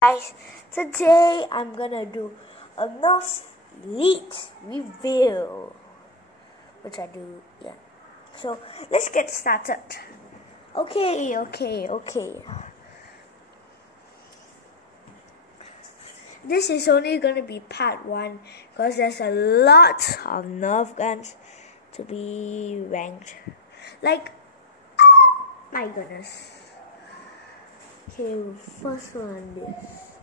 Guys, today I'm gonna do a nerf elite review, which I do, yeah. So let's get started. Okay. This is only gonna be part 1 because there's a lot of nerf guns to be ranked. Like, my goodness. Okay, first one this.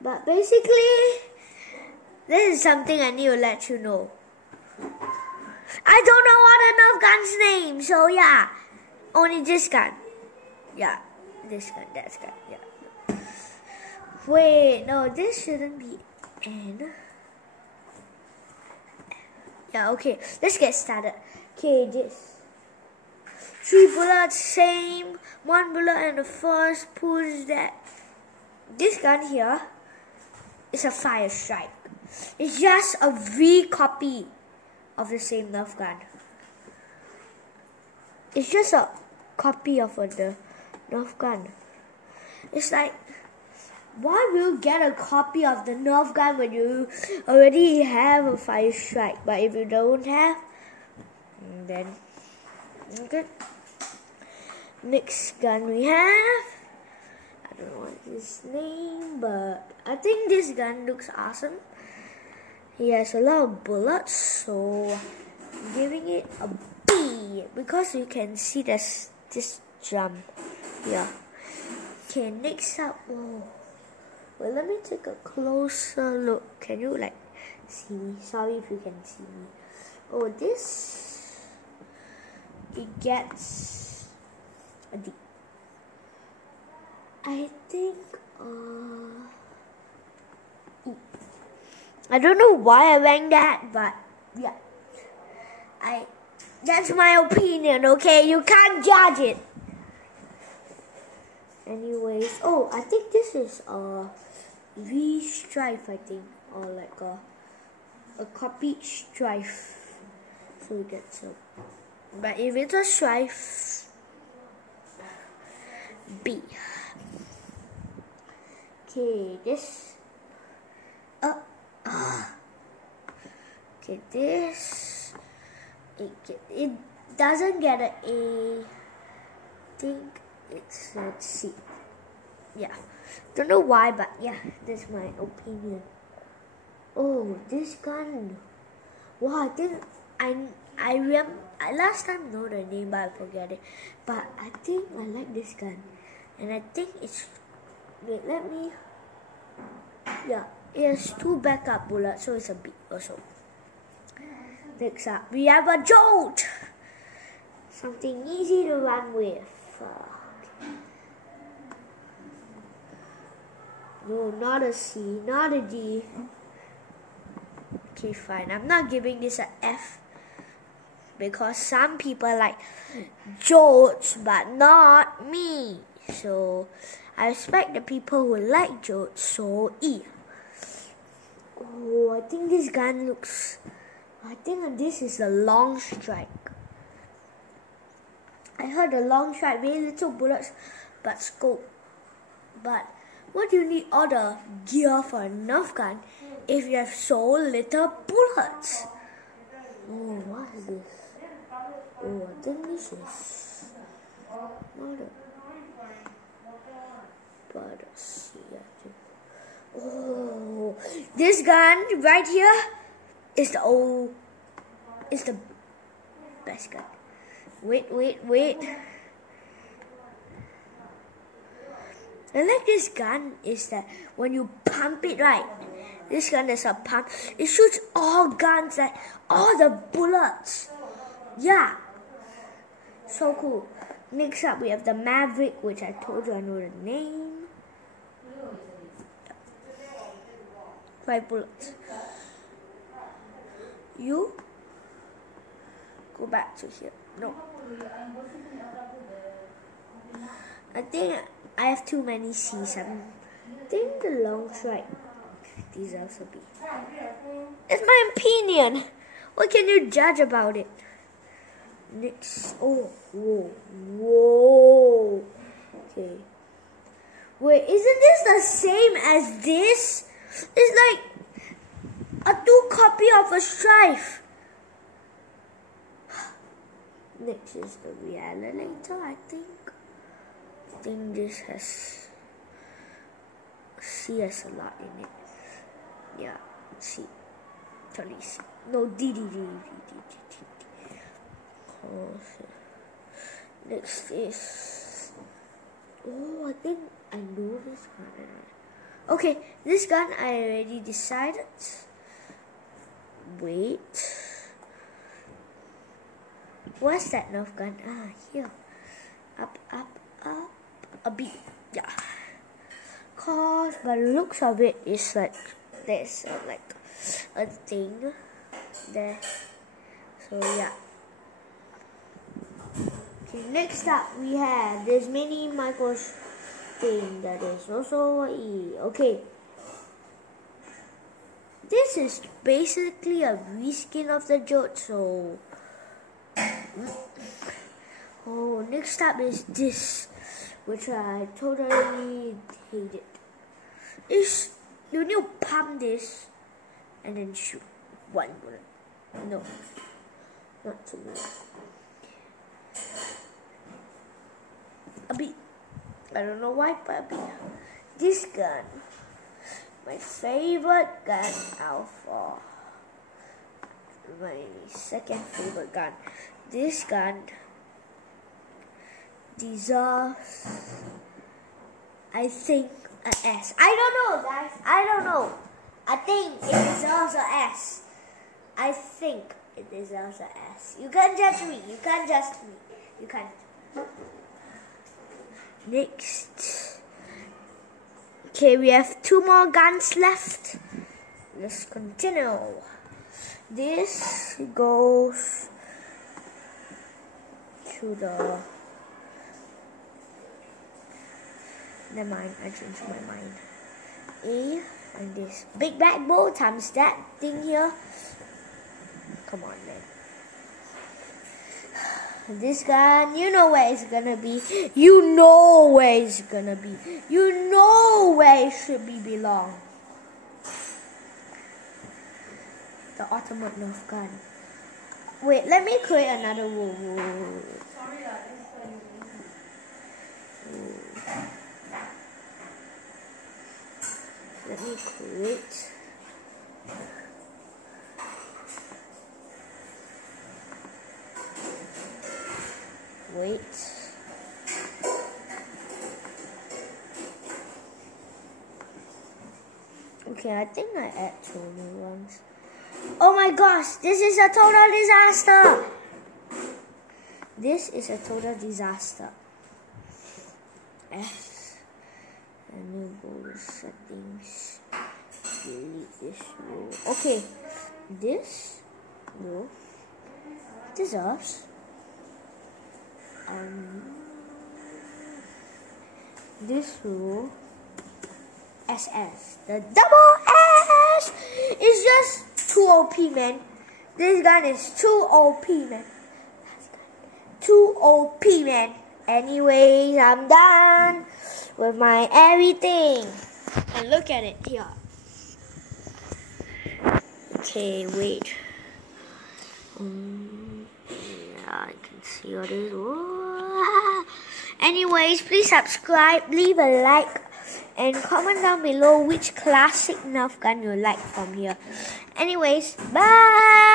But basically, this is something I need to let you know. I don't know what a nerf gun's name, so yeah. Only this gun. Yeah, this gun, that gun, yeah. Wait, no, this shouldn't be N. Yeah, okay, let's get started. Okay, this. 3 bullets, same. 1 bullet and the first push that. This gun here is a fire strike. It's just a V copy of the same nerf gun. It's just a copy of the nerf gun. It's like, why will you get a copy of the nerf gun when you already have a fire strike? But if you don't have, then okay. Next gun we have, I don't know what his name, but I think this gun looks awesome. He has a lot of bullets, so I'm giving it a B because you can see this jump here. Okay, next up, well, let me take a closer look. Can you like see me? Sorry if you can see me. Oh, this, it gets a D. I think E. I don't know why I ranked that, but yeah, that's my opinion, okay? You can't judge it. Anyways, oh, I think this is a V-strife, I think, or like a copied strife. So we get some. But if it's a strife, B. Okay, this. Okay, this. It doesn't get an A. I think it's a C. Yeah. Don't know why, but yeah, that's my opinion. Oh, this gun. Wow, I think I last time know the name, but I forget it. But I think I like this gun. And I think it's, wait, let me, yeah, it has 2 backup bullets, so it's a B also. Next up, we have a jolt! Something easy to run with. No, not a C, not a D. Okay, fine, I'm not giving this an F. Because some people like jolts, but not me. So I respect the people who like jolts, so E. Oh, I think this gun looks, I think this is a long strike. I heard a long strike, very little bullets, but scope. But what do you need all the gear for a nerf gun if you have so little bullets? Oh, what is this? Oh, I think this is not a, but a C, I think. Oh, this gun right here is the best gun. Wait. I like this gun is that when you pump it, right? This gun is a pump. It shoots all guns, like all the bullets. Yeah. So cool. Next up, we have the Maverick, which I told you I know the name. 5 bullets. You go back to here. No. I think I have too many C's. I think the long strike deserves a B. It's my opinion. What can you judge about it? Next, oh, whoa. Okay. Wait, isn't this the same as this? It's like a 2 copy of a strife. Next is the realitator, I think. I think this has C has a lot in it. Yeah, C. Totally C. No, D. Next is... Oh, I think I know this gun. Okay, this gun I already decided. Wait. What's that nerf gun? Ah, here. Up. A B. Yeah. Cause by the looks of it, it's like there's like a thing there. So yeah. Okay, next up we have this mini micro thing that is also E. Okay. This is basically a reskin of the joke, so oh, next up is this, which I totally hated. Is you need to pump this and then shoot one bullet. No, not too much. A bit. I don't know why, but a bit. This gun, my favorite gun out of my second favorite gun. This gun deserves, I think, an S. I don't know, guys. I don't know. I think it deserves an S. I think it deserves an S. You can't judge me. You can't judge me. You can't. Next. Okay, we have 2 more guns left. Let's continue. This goes to the... Never mind, I changed my mind. A and this big bad bow times that thing here. Come on, man. This gun, you know where it's gonna be. You know where it's gonna be. You know where it should belong. The ultimate nerf gun. Wait, let me create another rule. Sorry, Let me create. Wait. Okay, I think I add 2 new ones. Oh my gosh, this is a total disaster. This is a total disaster. S. Enable settings. Delete this row. Okay, this row deserves this row SS. The double S is just too OP, man. This gun is too OP, man. Too OP, man. Anyways, I'm done with my everything. And look at it here. Okay, wait. Yeah, I can see all this. Whoa. Anyways, please subscribe, leave a like, and comment down below which classic nerf gun you like from here. Anyways, bye!